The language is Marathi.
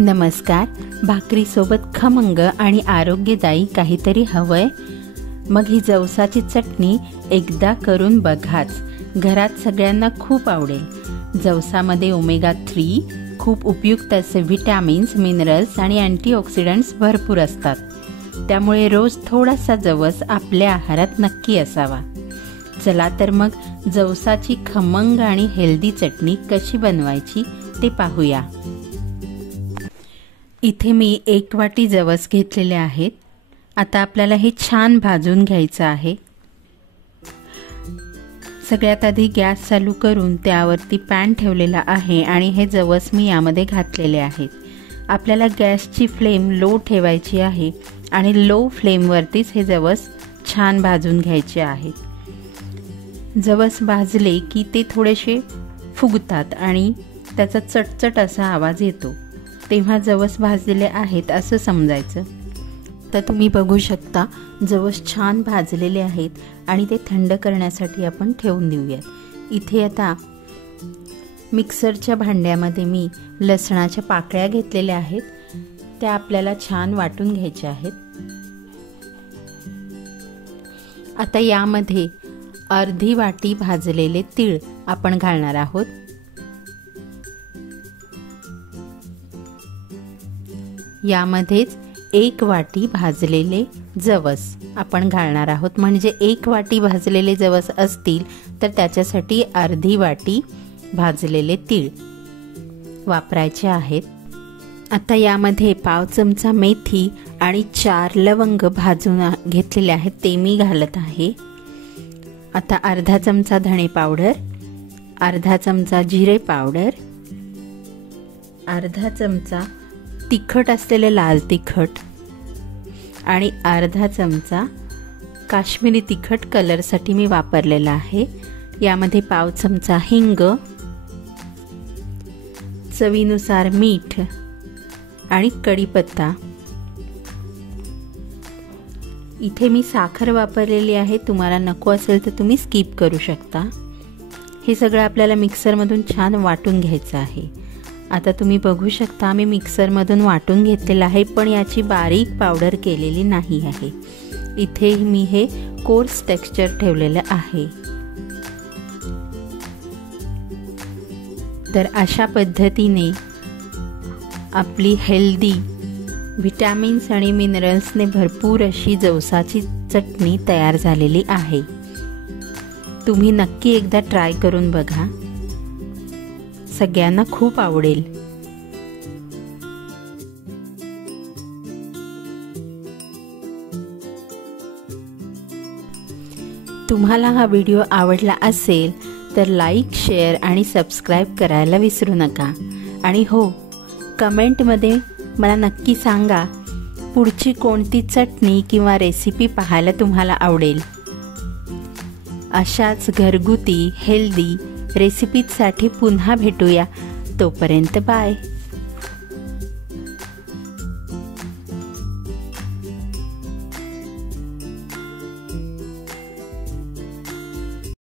नमस्कार. भाकरीसोबत खमंग आणि आरोग्यदायी काहीतरी हवंय? मग ही जवसाची चटणी एकदा करून बघाच. घरात सगळ्यांना खूप आवडेल. जवसामध्ये ओमेगा 3 खूप उपयुक्त असे व्हिटॅमिन्स, मिनरल्स आणि अँटीऑक्सिडंट्स भरपूर असतात. त्यामुळे रोज थोडासा जवस आपल्या आहारात नक्की असावा. चला तर मग जवसाची खमंग आणि हेल्दी चटणी कशी बनवायची ते पाहूया. इथे मी 1 वाटी जवस घेतलेले आहेत. आता आपल्याला हे छान भाजून घ्यायचं आहे. सगळ्यात आधी गॅस चालू करून त्यावरती पॅन ठेवलेला आहे आणि हे जवस मी यामध्ये घातलेले आहेत. आपल्याला गॅसची फ्लेम लो ठेवायची आहे आणि लो फ्लेमवरतीच हे जवस छान भाजून घ्यायचे आहेत. जवस भाजले की ते थोडेसे फुगतात आणि त्याचा चटचट असा आवाज येतो. तेव्हा जवस भाजलेले आहेत असं समजायचं. तर तुम्ही बघू शकता जवस छान भाजलेले आहेत आणि ते थंड करण्यासाठी आपण ठेवून देऊयात. इथे आता मिक्सरच्या भांड्यामध्ये मी लसणाच्या पाकळ्या घेतलेल्या आहेत. त्या आपल्याला छान वाटून घ्यायच्या आहेत. आता यामध्ये अर्धी वाटी भाजलेले तीळ आपण घालणार आहोत. यामध्येच 1 वाटी भाजलेले जवस आपण घालणार आहोत. म्हणजे 1 वाटी भाजलेले जवस असतील तर त्याच्यासाठी अर्धी वाटी भाजलेले तीळ वापरायचे आहेत. आता यामध्ये पाव चमचा मेथी आणि 4 लवंग भाजून घेतलेले आहेत ते मी घालत आहे. आता अर्धा चमचा धणे पावडर, अर्धा चमचा जिरे पावडर, अर्धा चमचा तिखट असलेले लाल तिखट आणि अर्धा चमचा काश्मीरी तिखट कलरसाठी मी वापरलेला आहे. यामध्ये पाव चमचा हिंग, चवीनुसार मीठ आणि कढीपत्ता. इथे मी साखर वापरलेली आहे. तुम्हाला नको असेल तर तुम्ही स्किप करू शकता. हे सगळं आपल्याला मिक्सरमधून छान वाटून घ्यायचं आहे. आता तुम्ही बघू शकता मी मिक्सरमधून वाटून घेतलेलं आहे, पण याची बारीक पावडर केलेली नाही आहे. इथे मी हे कोर्स टेक्स्चर ठेवलेलं आहे. तर अशा पद्धतीने आपली हेल्दी, व्हिटॅमिन्स आणि मिनरल्सने भरपूर अशी जवसाची चटणी तयार झालेली आहे. तुम्ही नक्की एकदा ट्राय करून बघा. सगळ्यांना खूप आवडेल. तुम्हाला हा व्हिडिओ आवडला असेल तर लाईक, शेअर आणि सबस्क्राईब करायला विसरू नका. आणि हो, कमेंटमध्ये मला नक्की सांगा पुढची कोणती चटणी किंवा रेसिपी पाहायला तुम्हाला आवडेल. अशाच घरगुती हेल्दी रेसिपीसाठी पुन्हा भेटूया. तोपर्यंत बाय.